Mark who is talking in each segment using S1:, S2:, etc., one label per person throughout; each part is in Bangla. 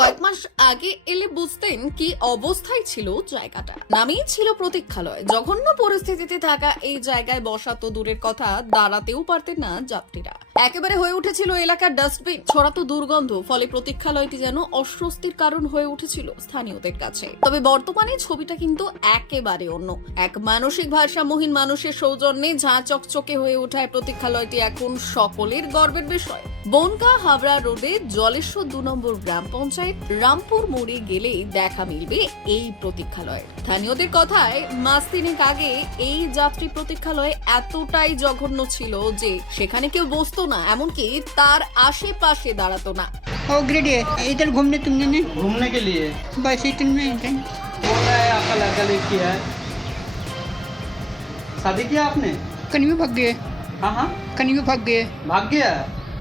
S1: কয়েক মাস আগে এলে বুঝতেন কি অবস্থায় ছিল জায়গাটা। নামেই ছিল প্রতীক্ষালয়। জঘন্য পরিস্থিতিতে থাকা এই জায়গায় বসা তো দূরের কথা, দাঁড়াতেও পারতেন না যাত্রীরা। একেবারে হয়ে উঠেছিল এলাকার ডাস্টবিন। ছড়াতো দুর্গন্ধ, ফলে প্রতীক্ষালয়টি যেন অস্বস্তির কারণ হয়ে উঠেছিল স্থানীয়দের কাছে। তবে বর্তমানে ছবিটা কিন্তু একেবারে অন্য। এক মানসিক ভারসাম্যহীন মানুষের সৌজন্যে ঝাঁ চকচকে হয়ে ওঠায় প্রতীক্ষালয়টি এখন সকলের গর্বের বিষয়। বনগা হাবড়া রোডে জলেশ্বর দু নম্বর গ্রাম পঞ্চায়েত রামপুর মোড়ে গেলেই দেখা মিলবে এই প্রতীক্ষালয়। স্থানীয়দের কথায়, মাস তিনেক আগে এই যাত্রী প্রতীক্ষালয় এতটাই জঘন্য ছিল যে সেখানে কেউ বসতো না এমনকি তার আশেপাশে দাঁড়াতো না
S2: ओ ग्रेड है इधर घूमने तुमने नहीं
S3: घूमने के लिए
S2: बस इतने में इधर।
S3: बोल रहा है आपका लड़का लड़की है शादी किया आपने
S2: कहीं भी भाग गए
S3: हाँ हाँ
S2: कहीं भी भाग गए
S3: भाग गया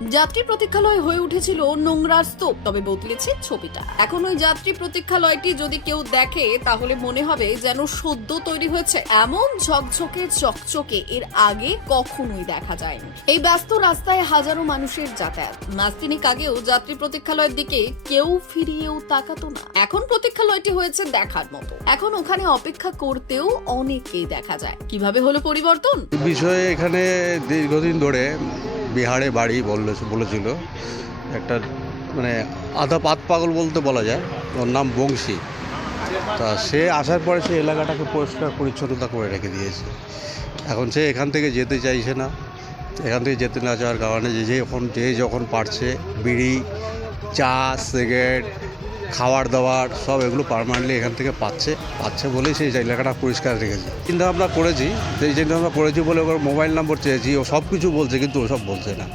S1: যাত্রী প্রতীক্ষালয় হয়ে উঠেছিল নোংরার স্তূপ, তবে বদলেছে ছবিটা। এখন ওই যাত্রী প্রতীক্ষালয়টি যদি কেউ দেখে, তাহলে মনে হবে যেন সদ্য তৈরি হয়েছে এমন ঝকঝকে চকচকে, এর আগে কখনোই দেখা যায়নি। এই ব্যস্ত রাস্তায় হাজারো মানুষের যাতায়াত। মাস তিনেক আগেও যাত্রী প্রতীক্ষালয়ের দিকে কেউ ফিরিয়েও তাকাতো না। এখন প্রতীক্ষালয়টি হয়েছে দেখার মতো। এখন ওখানে অপেক্ষা করতেও অনেকেই দেখা যায়। কীভাবে হলো পরিবর্তন?
S4: বিষয়ে এখানে দীর্ঘদিন ধরে বিহারে বাড়ি বলেছিল। একটা মানে আধা পাত পাগল বলতে বলা যায়, ওর নাম বংশী। তা সে আসার পরে সে এলাকাটাকে পরিষ্কার পরিচ্ছন্নতা করে রেখে দিয়েছে। এখন সে এখান থেকে যেতে চাইছে না। এখান থেকে যেতে না চাওয়ার কারণে যে যে যখন যে যখন পারছে, বিড়ি, চা, সিগারেট খাবার দাওয়ার সব এগুলো পারমানেন্টলি এখান থেকে পাচ্ছে। পাচ্ছে বলেই সেই এলাকাটা পরিষ্কার রেখেছে। চিন্তা ভাবনা করেছি সেই চিন্তা ভাবনা করেছি বলে ওর মোবাইল নম্বর চেয়েছি, ও সব কিছু বলছে, কিন্তু ও সব বলছে না।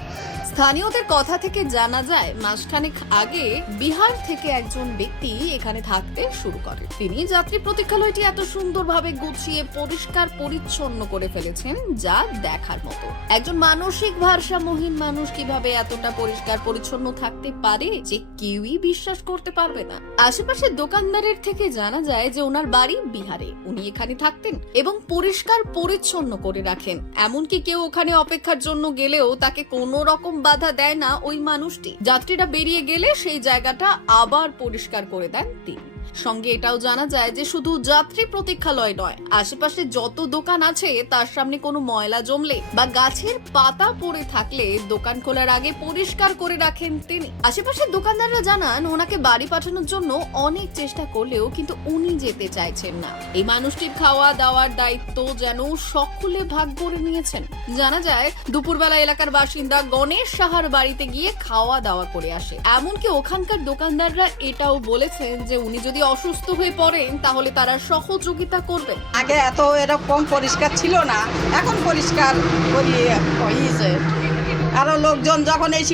S1: স্থানীয়দের কথা থেকে জানা যায়, মাসখানেক আগে বিহার থেকে একজন ব্যক্তি এখানে থাকতে শুরু করে। তিনি যাত্রী প্রতীক্ষালয়টি এত সুন্দরভাবে গুছিয়ে, পরিষ্কার, পরিচ্ছন্ন করে ফেলেছেন যা দেখার মতো। একজন মানসিক ভারসাম্যহীন মানুষ কীভাবে এতটা পরিষ্কার, পরিচ্ছন্ন থাকতে পারে যে কেউই বিশ্বাস করতে পারবে না? আশেপাশে দোকানদারের থেকে জানা যায় যে ওনার বাড়ি বিহারে। উনি এখানে থাকতেন এবং পরিষ্কার, পরিচ্ছন্ন করে রাখেন। এমনকি কেউ ওখানে অপেক্ষার জন্য গেলেও তাকে কোনো রকম বাধা দেয় না ওই মানুষটি। যাত্রীরা বেরিয়ে গেলে সেই জায়গাটা আবার পরিষ্কার করে দেন তিনি। সঙ্গে এটাও জানা যায় যে শুধু যাত্রী প্রতীক্ষালয় নয়, আশেপাশে যত দোকান আছে, তার সামনে কোনো ময়লা জমলে বা গাছের পাতা পড়ে থাকলে দোকান খোলার আগে পরিষ্কার করে রাখেন তিনি। আশেপাশের দোকানদাররা জানান, ওনাকে বাড়ি পাঠানোর জন্য অনেক চেষ্টা করলেও কিন্তু উনি যেতে চাইছেন না। এই মানুষটির খাওয়া দাওয়ার দায়িত্ব যেন সকলে ভাগ করে নিয়েছেন। জানা যায়, দুপুরবেলা এলাকার বাসিন্দা গণেশ সাহার বাড়িতে গিয়ে খাওয়া দাওয়া করে আসে। এমনকি ওখানকার দোকানদাররা এটাও বলেছেন যে উনি যদি অসুস্থ হয়ে পড়েন, তাহলে তারা সহযোগিতা করবেন।
S5: আগে এত এরকম পরিষ্কার ছিল না, এখন পরিষ্কার হয়েছে আরও লোকজন যখন এই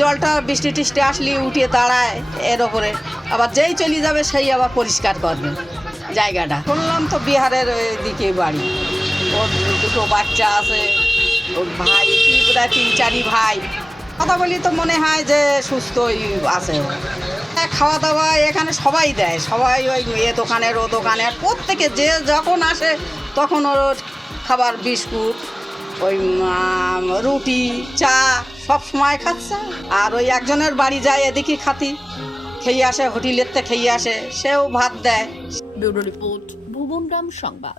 S5: জলটা, বৃষ্টি টিষ্টি আসলে, উঠিয়ে দাঁড়ায়, এর ওপরে আবার যেই চলে যাবে, সেই আবার পরিষ্কার করবে জায়গাটা। শুনলাম তো বিহারের দিকে বাড়ি। ওর দুটো বাচ্চা আছে, ওর ভাই, তিন চারি ভাই। কথা বলি তো মনে হয় যে সুস্থই আছে। হ্যাঁ, খাওয়া দাওয়া এখানে সবাই দেয়। সবাই ওই এ দোকানের ও দোকানের প্রত্যেকে যে যখন আসে তখন ওর খাবার বিস্কুট ওই রুটি চা সব সময় খাচ্ছে। আর ওই একজনের বাড়ি যায় এদিকে খাতি। খেয়ে আসে হোটেলের খেয়ে আসে সেও ভাত দেয়।
S1: ব্যুরো রিপোর্ট ভুবনরাম সংবাদ।